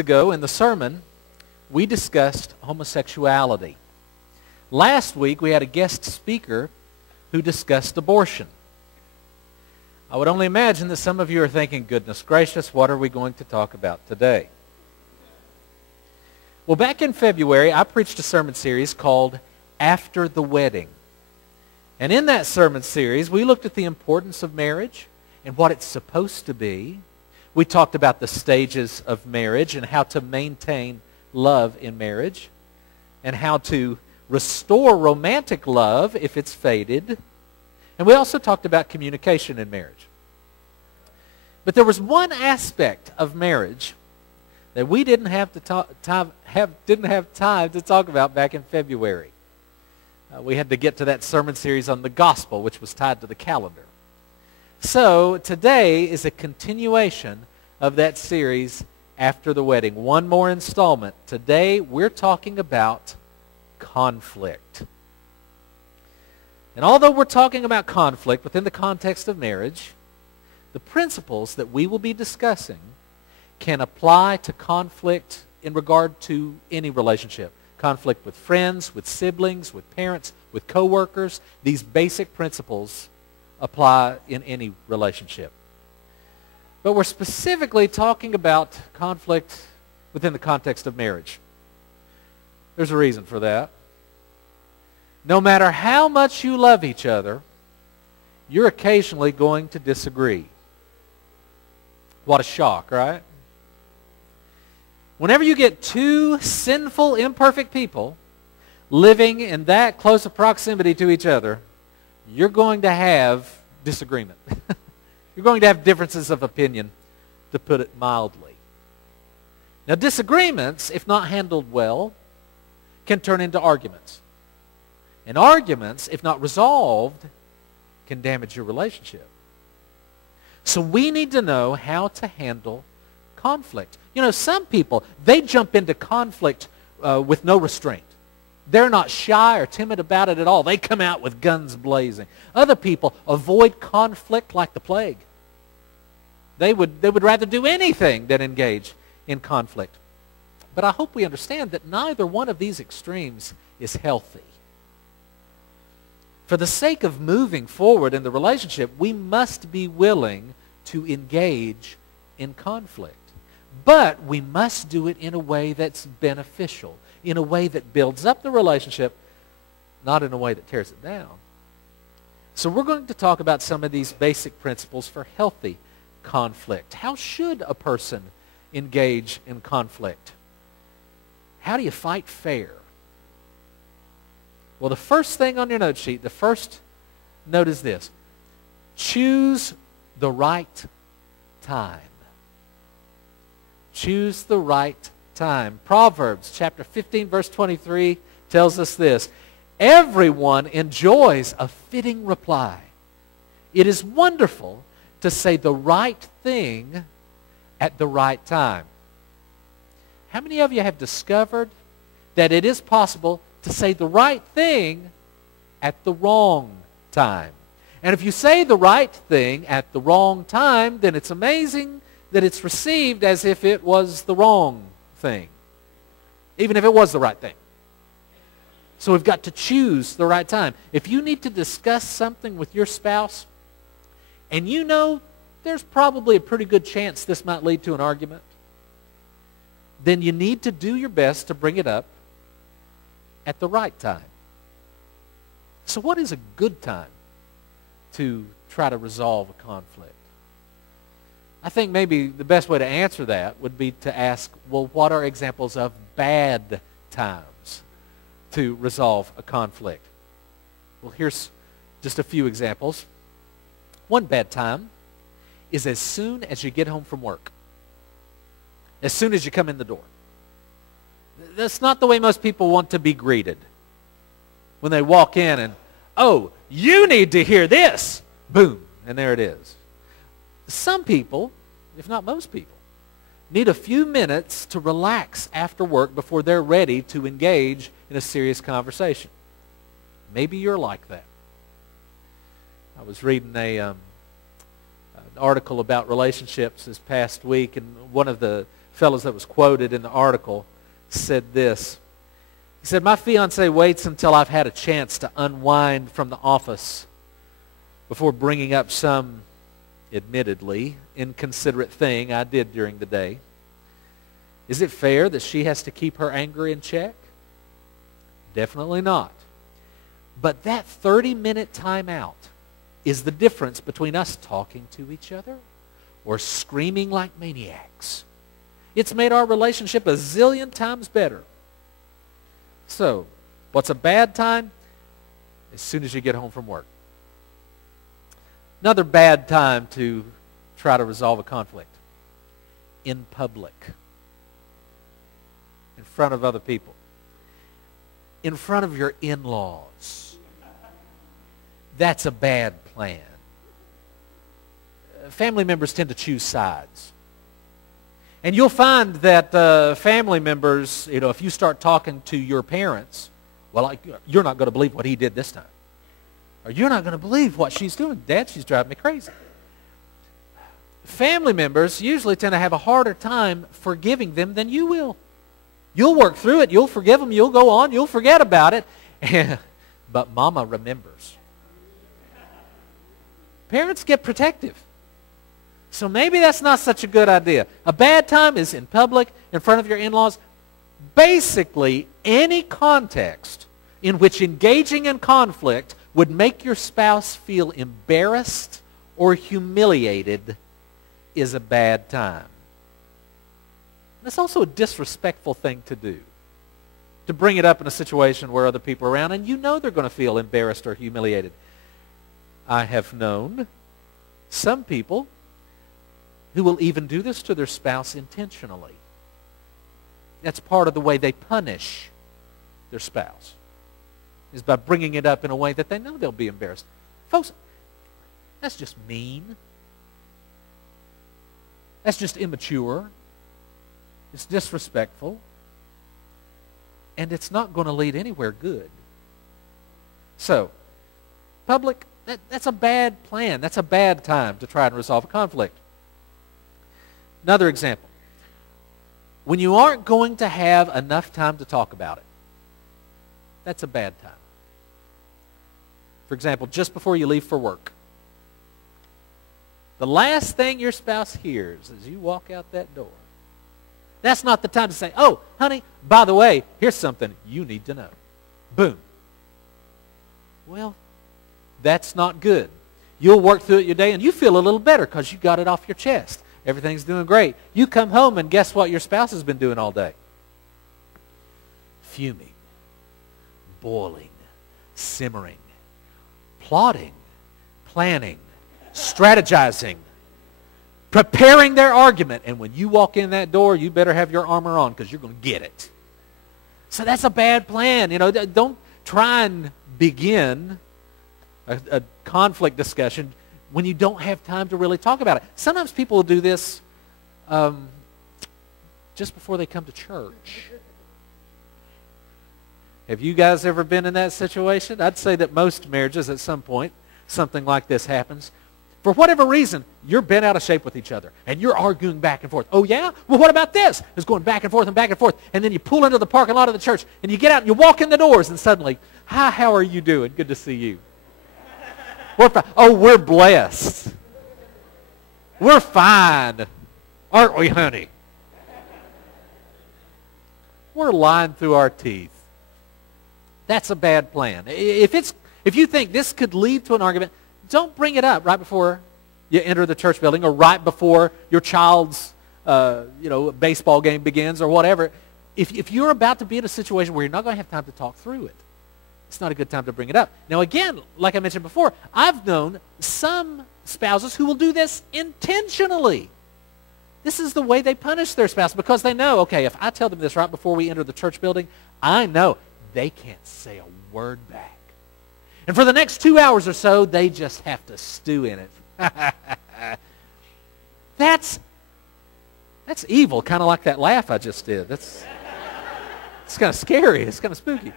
ago in the sermon, we discussed homosexuality. Last week, we had a guest speaker who discussed abortion. I would only imagine that some of you are thinking, goodness gracious, what are we going to talk about today? Well, back in February, I preached a sermon series called After the Wedding. And in that sermon series, we looked at the importance of marriage and what it's supposed to be. We talked about the stages of marriage and how to maintain love in marriage and how to restore romantic love if it's faded. And we also talked about communication in marriage. But there was one aspect of marriage that we didn't have time to talk about back in February. We had to get to that sermon series on the gospel, which was tied to the calendar. So today is a continuation of that series after the wedding. One more installment. Today we're talking about conflict. And although we're talking about conflict within the context of marriage, the principles that we will be discussing can apply to conflict in regard to any relationship. Conflict with friends, with siblings, with parents, with coworkers. These basic principles apply in any relationship. But we're specifically talking about conflict within the context of marriage. There's a reason for that. No matter how much you love each other, you're occasionally going to disagree. What a shock, right? Whenever you get two sinful, imperfect people living in that close a proximity to each other, you're going to have disagreement. You're going to have differences of opinion, to put it mildly. Now, disagreements, if not handled well, can turn into arguments. And arguments, if not resolved, can damage your relationship. So we need to know how to handle conflict. You know, some people, they jump into conflict with no restraint. They're not shy or timid about it at all. They come out with guns blazing. Other people avoid conflict like the plague. They would rather do anything than engage in conflict. But I hope we understand that neither one of these extremes is healthy. For the sake of moving forward in the relationship, we must be willing to engage in conflict. But we must do it in a way that's beneficial, in a way that builds up the relationship, not in a way that tears it down. So we're going to talk about some of these basic principles for healthy conflict. How should a person engage in conflict? How do you fight fair? Well, the first thing on your note sheet, the first note is this: choose the right time. Choose the right time. Proverbs chapter 15, verse 23 tells us this: everyone enjoys a fitting reply. It is wonderful to say the right thing at the right time. How many of you have discovered that it is possible to say the right thing at the wrong time? And if you say the right thing at the wrong time, then it's amazing that it's received as if it was the wrong thing, even if it was the right thing. So we've got to choose the right time. If you need to discuss something with your spouse, and you know there's probably a pretty good chance this might lead to an argument, then you need to do your best to bring it up at the right time. So what is a good time to try to resolve a conflict? I think maybe the best way to answer that would be to ask, well, what are examples of bad times to resolve a conflict? Well, here's just a few examples. One bad time is as soon as you get home from work. As soon as you come in the door. That's not the way most people want to be greeted. When they walk in and, oh, you need to hear this. Boom, and there it is. Some people, if not most people, need a few minutes to relax after work before they're ready to engage in a serious conversation. Maybe you're like that. I was reading an article about relationships this past week, and one of the fellows that was quoted in the article said this. He said, "My fiance waits until I've had a chance to unwind from the office before bringing up some, admittedly, inconsiderate thing I did during the day. Is it fair that she has to keep her anger in check? Definitely not. But that 30-minute timeout is the difference between us talking to each other or screaming like maniacs. It's made our relationship a zillion times better." So, what's a bad time? As soon as you get home from work. Another bad time to try to resolve a conflict. In public. In front of other people. In front of your in-laws. That's a bad plan. Family members tend to choose sides. And you'll find that family members, if you start talking to your parents, well, you're not going to believe what he did this time. Or you're not going to believe what she's doing. Dad, she's driving me crazy. Family members usually tend to have a harder time forgiving them than you will. You'll work through it. You'll forgive them. You'll go on. You'll forget about it. But Mama remembers. Parents get protective. So maybe that's not such a good idea. A bad time is in public, in front of your in-laws. Basically, any context in which engaging in conflict would make your spouse feel embarrassed or humiliated is a bad time. That's also a disrespectful thing to do. To bring it up in a situation where other people are around and you know they're going to feel embarrassed or humiliated. I have known some people who will even do this to their spouse intentionally. That's part of the way they punish their spouse, is by bringing it up in a way that they know they'll be embarrassed. Folks, that's just mean. That's just immature. It's disrespectful. And it's not going to lead anywhere good. So, public, that's a bad plan. That's a bad time to try and resolve a conflict. Another example. When you aren't going to have enough time to talk about it, that's a bad time. For example, just before you leave for work. The last thing your spouse hears as you walk out that door. That's not the time to say, "Oh, honey, by the way, here's something you need to know." Boom. Well, that's not good. You'll work through it your day and you feel a little better because you got it off your chest. Everything's doing great. You come home and guess what your spouse has been doing all day? Fuming, boiling, simmering, plotting, planning, strategizing, preparing their argument. And when you walk in that door, you better have your armor on because you're going to get it. So that's a bad plan. Don't try and begin a conflict discussion when you don't have time to really talk about it. Sometimes people will do this just before they come to church. Have you guys ever been in that situation? I'd say that most marriages at some point, something like this happens. For whatever reason, you're bent out of shape with each other, and you're arguing back and forth. "Oh, yeah? Well, what about this?" It's going back and forth and back and forth. And then you pull into the parking lot of the church, and you get out and you walk in the doors, and suddenly, "Hi, how are you doing? Good to see you." We're blessed. We're fine. Aren't we, honey? We're lying through our teeth. That's a bad plan. If you think this could lead to an argument, don't bring it up right before you enter the church building or right before your child's baseball game begins or whatever. If you're about to be in a situation where you're not going to have time to talk through it, it's not a good time to bring it up. Now again, like I mentioned before, I've known some spouses who will do this intentionally. This is the way they punish their spouse because they know, okay, if I tell them this right before we enter the church building, I know they can't say a word back. And for the next 2 hours or so, they just have to stew in it. That's evil, kind of like that laugh I just did. It's kind of scary. It's kind of spooky.